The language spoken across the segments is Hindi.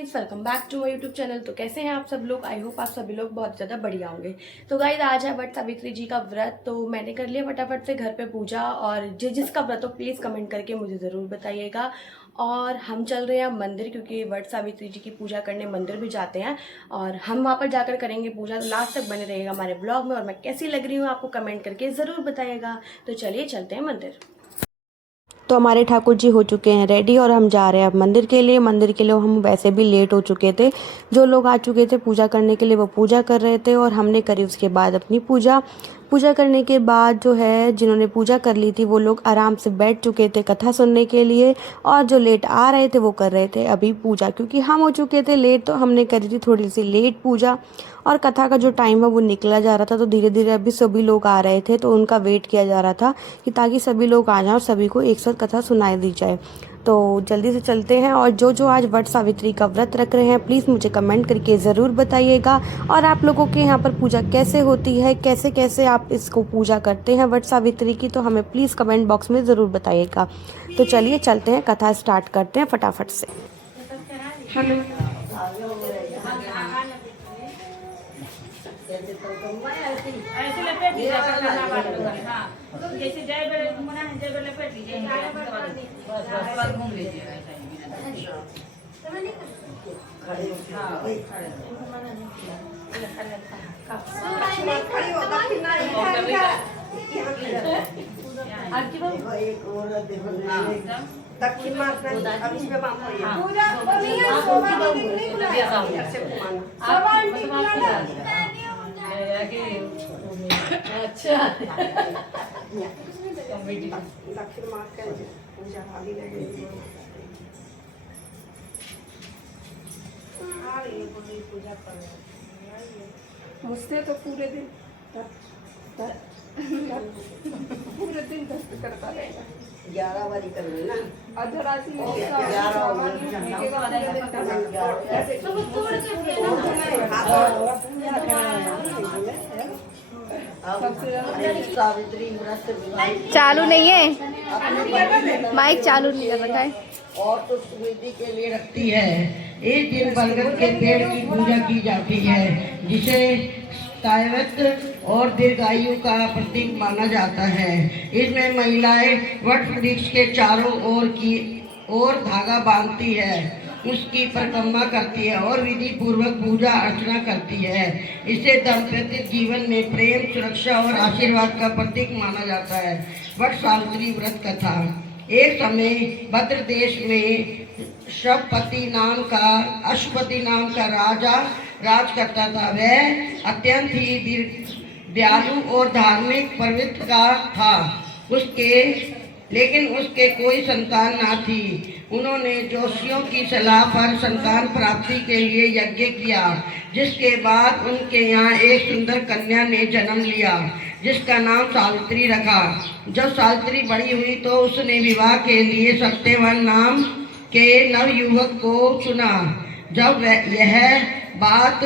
Guys, welcome back to my YouTube channel. तो कैसे हैं आप सब लोग? आई होप आप सभी लोग बहुत ज़्यादा बढ़िया होंगे। तो गाइस, आज है वट सावित्री जी का व्रत। तो मैंने कर लिया फटाफट से घर पे पूजा, और जिसका व्रत हो प्लीज़ कमेंट करके मुझे ज़रूर बताइएगा। और हम चल रहे हैं मंदिर, क्योंकि वट सावित्री जी की पूजा करने मंदिर भी जाते हैं, और हम वहाँ पर जाकर करेंगे पूजा। लास्ट तक बने रहिएगा हमारे ब्लॉग में, और मैं कैसी लग रही हूँ आपको कमेंट करके ज़रूर बताइएगा। तो चलिए चलते हैं मंदिर। तो हमारे ठाकुर जी हो चुके हैं रेडी, और हम जा रहे हैं अब मंदिर के लिए। मंदिर के लिए हम वैसे भी लेट हो चुके थे। जो लोग आ चुके थे पूजा करने के लिए वो पूजा कर रहे थे, और हमने करी उसके बाद अपनी पूजा। पूजा करने के बाद जो है, जिन्होंने पूजा कर ली थी वो लोग आराम से बैठ चुके थे कथा सुनने के लिए, और जो लेट आ रहे थे वो कर रहे थे अभी पूजा। क्योंकि हम हो चुके थे लेट, तो हमने करी थी थोड़ी सी लेट पूजा, और कथा का जो टाइम है वो निकला जा रहा था। तो धीरे धीरे अभी सभी लोग आ रहे थे, तो उनका वेट किया जा रहा था कि ताकि सभी लोग आ जाएं और सभी को एक साथ कथा सुनाई दी जाए। तो जल्दी से चलते हैं। और जो आज वट सावित्री का व्रत रख रहे हैं प्लीज़ मुझे कमेंट करके ज़रूर बताइएगा। और आप लोगों के यहाँ पर पूजा कैसे होती है, कैसे कैसे आप इसको पूजा करते हैं वट सावित्री की, तो हमें प्लीज़ कमेंट बॉक्स में ज़रूर बताइएगा। तो चलिए चलते हैं, कथा स्टार्ट करते हैं फटाफट से। हेलो। ऐसे लपेट दीजिए हाँ, जैसे जय बेल मुना है, जय बेल लपेट लीजिए, बस बस घूम लीजिए ऐसा ही दक्षिण मार्ग अब इसमें माफ होइए अच्छा दक्षिण मार्ग का पूजा वाली लगेगी। पूजा कर मुझसे तो पूरे दिन पूरे दिन दस्त करता रहेगा। 11 वाली करोगे ना, अधराशि सावित्री व्रत चालू नहीं है, माइक चालू नहीं कर रखा है। और तो समृद्धि के लिए रखती है। इस दिन बरगद के पेड़ की पूजा की जाती है, जिसे स्थायित्व और दीर्घायु का प्रतीक माना जाता है। इसमें महिलाएं वट वृक्ष के चारों ओर धागा बांधती है, उसकी परिक्रमा करती है और विधि पूर्वक पूजा अर्चना करती है। इसे दाम्पत्य जीवन में प्रेम, सुरक्षा और आशीर्वाद का प्रतीक माना जाता है। वट सावित्री व्रत कथा। एक समय भद्र देश में अश्वपति नाम का राजा राज करता था। वह अत्यंत ही दयालु और धार्मिक प्रवृत्ति का था। लेकिन उसके कोई संतान न थी। उन्होंने जोशियों की सलाह पर संतान प्राप्ति के लिए यज्ञ किया, जिसके बाद उनके यहाँ एक सुंदर कन्या ने जन्म लिया, जिसका नाम सावित्री रखा। जब सावित्री बड़ी हुई तो उसने विवाह के लिए सत्यवान नाम के नवयुवक को चुना। जब यह बात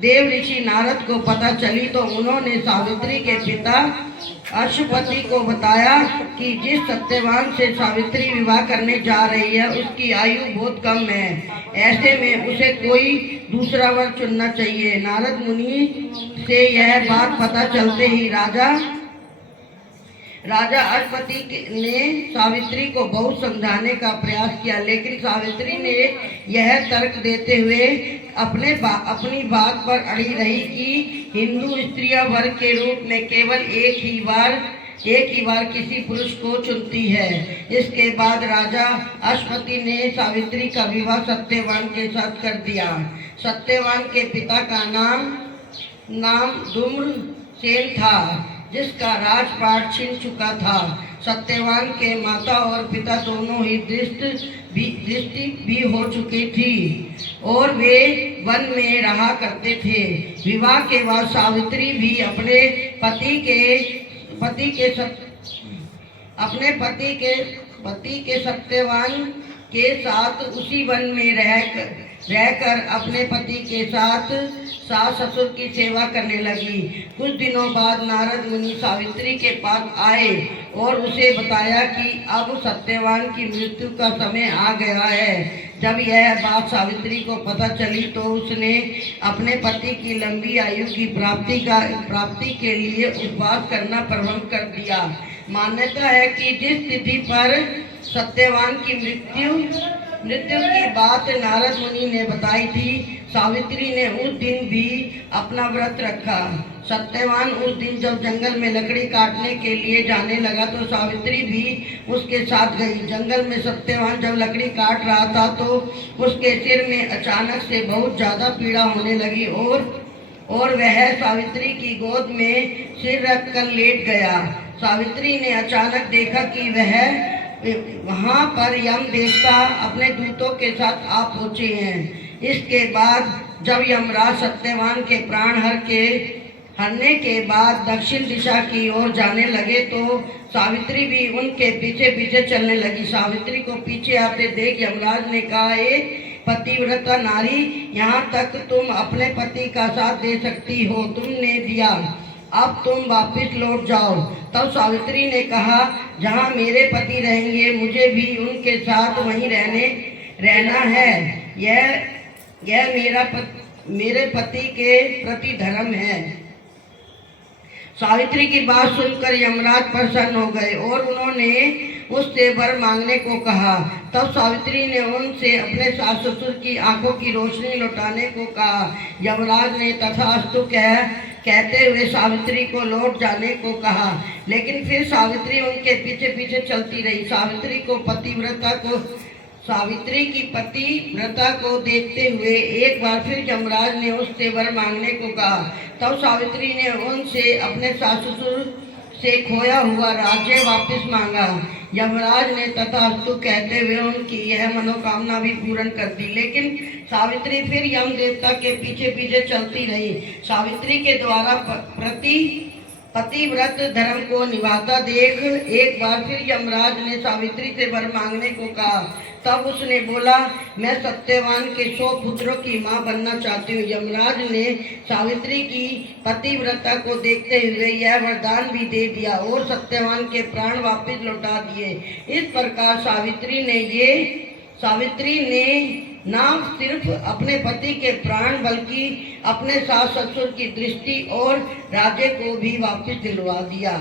देव ऋषि नारद को पता चली तो उन्होंने सावित्री के पिता अश्वपति को बताया कि जिस सत्यवान से सावित्री विवाह करने जा रही है उसकी आयु बहुत कम है, ऐसे में उसे कोई दूसरा वर चुनना चाहिए। नारद मुनि से यह बात पता चलते ही राजा अश्वपति ने सावित्री को बहुत समझाने का प्रयास किया, लेकिन सावित्री ने यह तर्क देते हुए अपनी बात पर अड़ी रही कि हिंदू स्त्रियां वर के रूप में केवल एक ही बार किसी पुरुष को चुनती है। इसके बाद राजा अश्वपति ने सावित्री का विवाह सत्यवान के साथ कर दिया। सत्यवान के पिता का नाम धूम्र सेन था, जिसका राजपाट छिन चुका था। सत्यवान के माता और पिता दोनों ही दृष्टि भी हो चुकी थी, और वे वन में रहा करते थे। विवाह के बाद सावित्री भी अपने पति के सत्यवान के साथ उसी वन में रहकर अपने पति के साथ सास ससुर की सेवा करने लगी। कुछ दिनों बाद नारद मुनि सावित्री के पास आए और उसे बताया कि अब सत्यवान की मृत्यु का समय आ गया है। जब यह बात सावित्री को पता चली तो उसने अपने पति की लंबी आयु की प्राप्ति के लिए उपवास करना प्रारंभ कर दिया। मान्यता है कि जिस तिथि पर सत्यवान की मृत्यु की बात नारद मुनि ने बताई थी, सावित्री ने उस दिन भी अपना व्रत रखा। सत्यवान उस दिन जब जंगल में लकड़ी काटने के लिए जाने लगा तो सावित्री भी उसके साथ गई। जंगल में सत्यवान जब लकड़ी काट रहा था तो उसके सिर में अचानक से बहुत ज्यादा पीड़ा होने लगी और वह सावित्री की गोद में सिर रख कर लेट गया। सावित्री ने अचानक देखा कि वहाँ पर यम देवता अपने दूतों के साथ आ पहुँचे हैं। इसके बाद जब यमराज सत्यवान के प्राण हरने के बाद दक्षिण दिशा की ओर जाने लगे तो सावित्री भी उनके पीछे पीछे चलने लगी। सावित्री को पीछे आते देख यमराज ने कहा, पतिव्रता नारी, यहाँ तक तुम अपने पति का साथ दे सकती हो, तुमने दिया, अब तुम वापस लौट जाओ। तब सावित्री ने कहा, जहाँ मेरे पति रहेंगे मुझे भी उनके साथ वहीं रहना है। यह मेरे पति के प्रति धर्म है। सावित्री की बात सुनकर यमराज प्रसन्न हो गए और उन्होंने उससे वर मांगने को कहा। तब सावित्री ने उनसे अपने सास ससुर की आंखों की रोशनी लौटाने को कहा। यमराज ने तथास्तु कहते हुए सावित्री को लौट जाने को कहा, लेकिन फिर सावित्री उनके पीछे पीछे चलती रही। सावित्री की पतिव्रता को देखते हुए एक बार फिर यमराज ने उससे वर मांगने को कहा। तब सावित्री ने उनसे अपने सास ससुर से खोया हुआ राज्य वापस मांगा। यमराज ने तथास्तु कहते हुए उनकी यह मनोकामना भी पूर्ण कर दी, लेकिन सावित्री फिर यम देवता के पीछे पीछे चलती रही। सावित्री के द्वारा पतिव्रत धर्म को निभाता देख एक बार फिर यमराज ने सावित्री से वर मांगने को कहा। तब उसने बोला, मैं सत्यवान के 100 पुत्रों की मां बनना चाहती हूँ। यमराज ने सावित्री की पतिव्रता को देखते हुए यह वरदान भी दे दिया और सत्यवान के प्राण वापस लौटा दिए। इस प्रकार सावित्री ने न सिर्फ अपने पति के प्राण बल्कि अपने सास ससुर की दृष्टि और राज्य को भी वापस दिलवा दिया।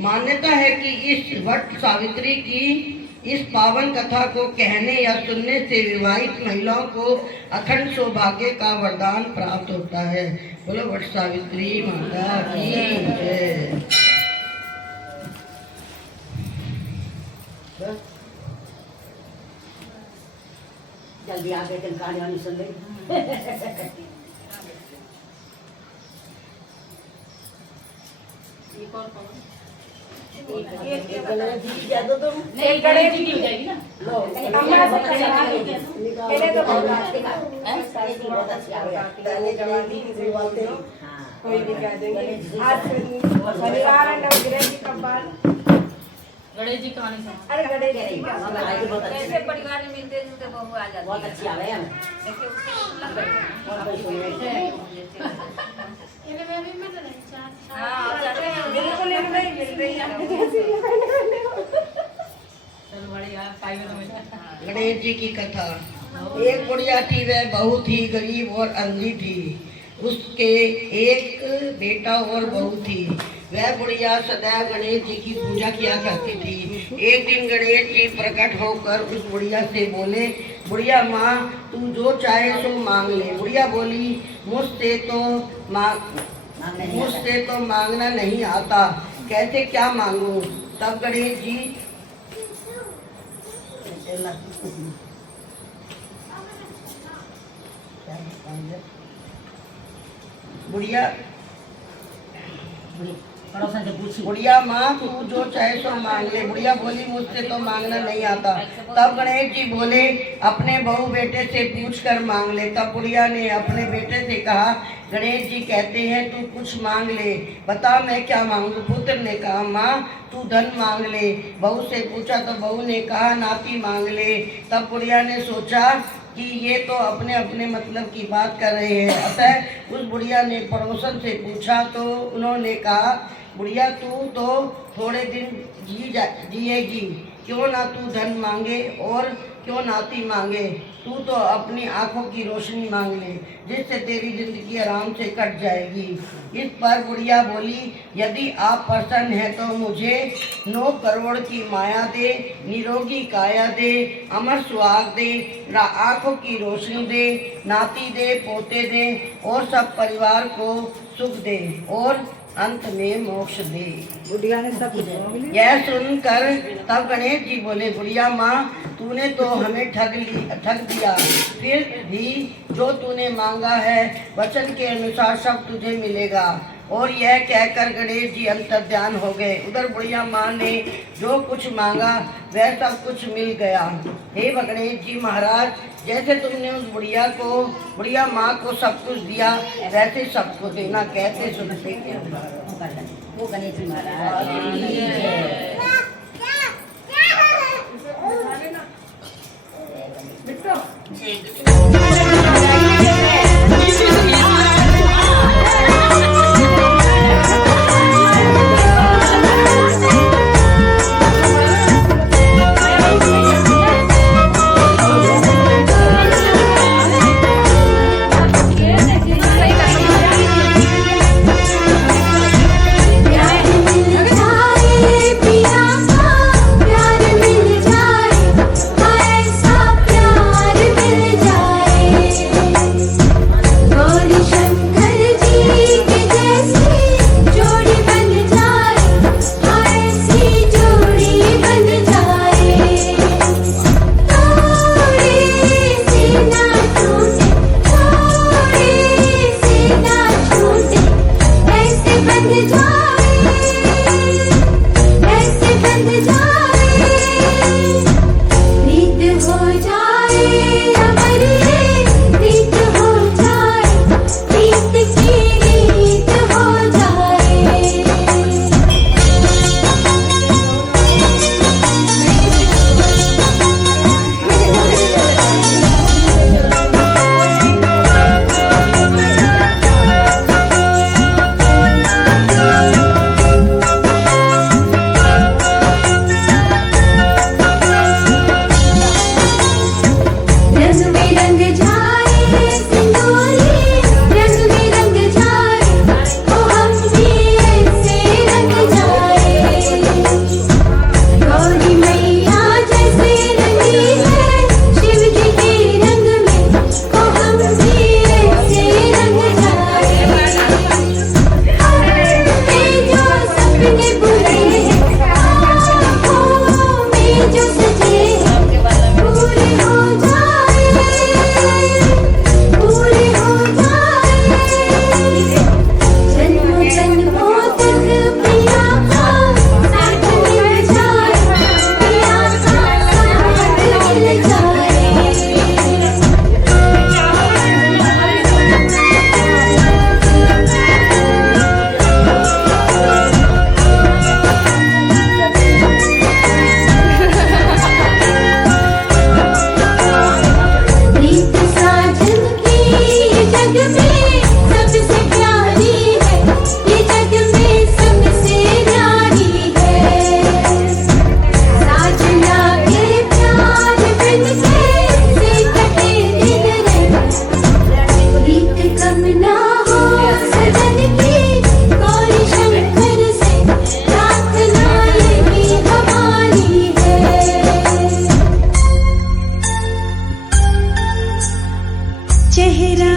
मान्यता है कि इस वट सावित्री की इस पावन कथा को कहने या सुनने से विवाहित महिलाओं को अखंड सौभाग्य का वरदान प्राप्त होता है। बोलो वट सावित्री माता की जय। जल्दी आके कहानी वानी सुन ले। नहीं, गणेश जी की हो जाएगी ना। कोई भी कह देंगे आज शनिवार है, नवग्रह जी का बाल गणेश जी कहानी सुना। अरे गणेश जी का कैसे परिवार में मिलते जुलते बहू आ जाती बहुत अच्छी आ रहे हैं। देखिए उसके बिल्कुल नहीं मिल रही है। चलो बढ़िया, पाइए तो मिला। गणेश जी की कथा। एक बुढ़िया थी, वह बहुत ही गरीब और अंधी थी। उसके एक बेटा और बहू थी। वह बुढ़िया सदैव गणेश जी की पूजा किया करती थी। एक दिन गणेश जी प्रकट होकर उस बुढ़िया से बोले, बुढ़िया माँ, तू जो चाहे सो मांग ले। बुढ़िया बोली, मुझसे तो मांगना नहीं आता, कैसे क्या मांगू। तब गणेश जी पड़ोसन से पूछी, बुढ़िया माँ, तू जो चाहे सो मांग ले। बुढ़िया बोली, मुझसे तो मांगना नहीं आता। तब गणेश जी बोले, अपने बहू बेटे से पूछ कर मांग ले। तब बुढ़िया ने अपने बेटे से कहा, गणेश जी कहते हैं तू कुछ मांग ले, बता मैं क्या मांगू। पुत्र ने कहा, माँ तू धन मांग ले। बहू से पूछा तो बहू ने कहा, नाती मांग ले। तब बुढ़िया ने सोचा कि ये तो अपने अपने मतलब की बात कर रहे हैं। अतः उस बुढ़िया ने पड़ोसन से पूछा तो उन्होंने कहा, बुढ़िया तू तो थोड़े दिन जिएगी, क्यों ना तू धन मांगे और क्यों नाती मांगे, तू तो अपनी आंखों की रोशनी मांग ले, जिससे तेरी जिंदगी आराम से कट जाएगी। इस पर बुढ़िया बोली, यदि आप प्रसन्न हैं तो मुझे 9 करोड़ की माया दे, निरोगी काया दे, अमर सुहाग दे, आंखों की रोशनी दे, नाती दे, पोते दे और सब परिवार को सुख दे और अंत में मोक्ष दे। बुढ़िया ने सब कुछ यह सुनकर तब गणेश जी बोले, बुढ़िया माँ, तूने तो हमें ठग दिया, फिर भी जो तूने मांगा है वचन के अनुसार सब तुझे मिलेगा। और यह कहकर गणेश जी अंतर्ध्यान हो गए। उधर बुढ़िया माँ ने जो कुछ मांगा वह सब कुछ मिल गया। हे गणेश जी महाराज, जैसे तुमने उस बुढ़िया माँ को सब कुछ दिया वैसे सबको देना, कहते सुनते वो गणेश जी महाराज। चेहरा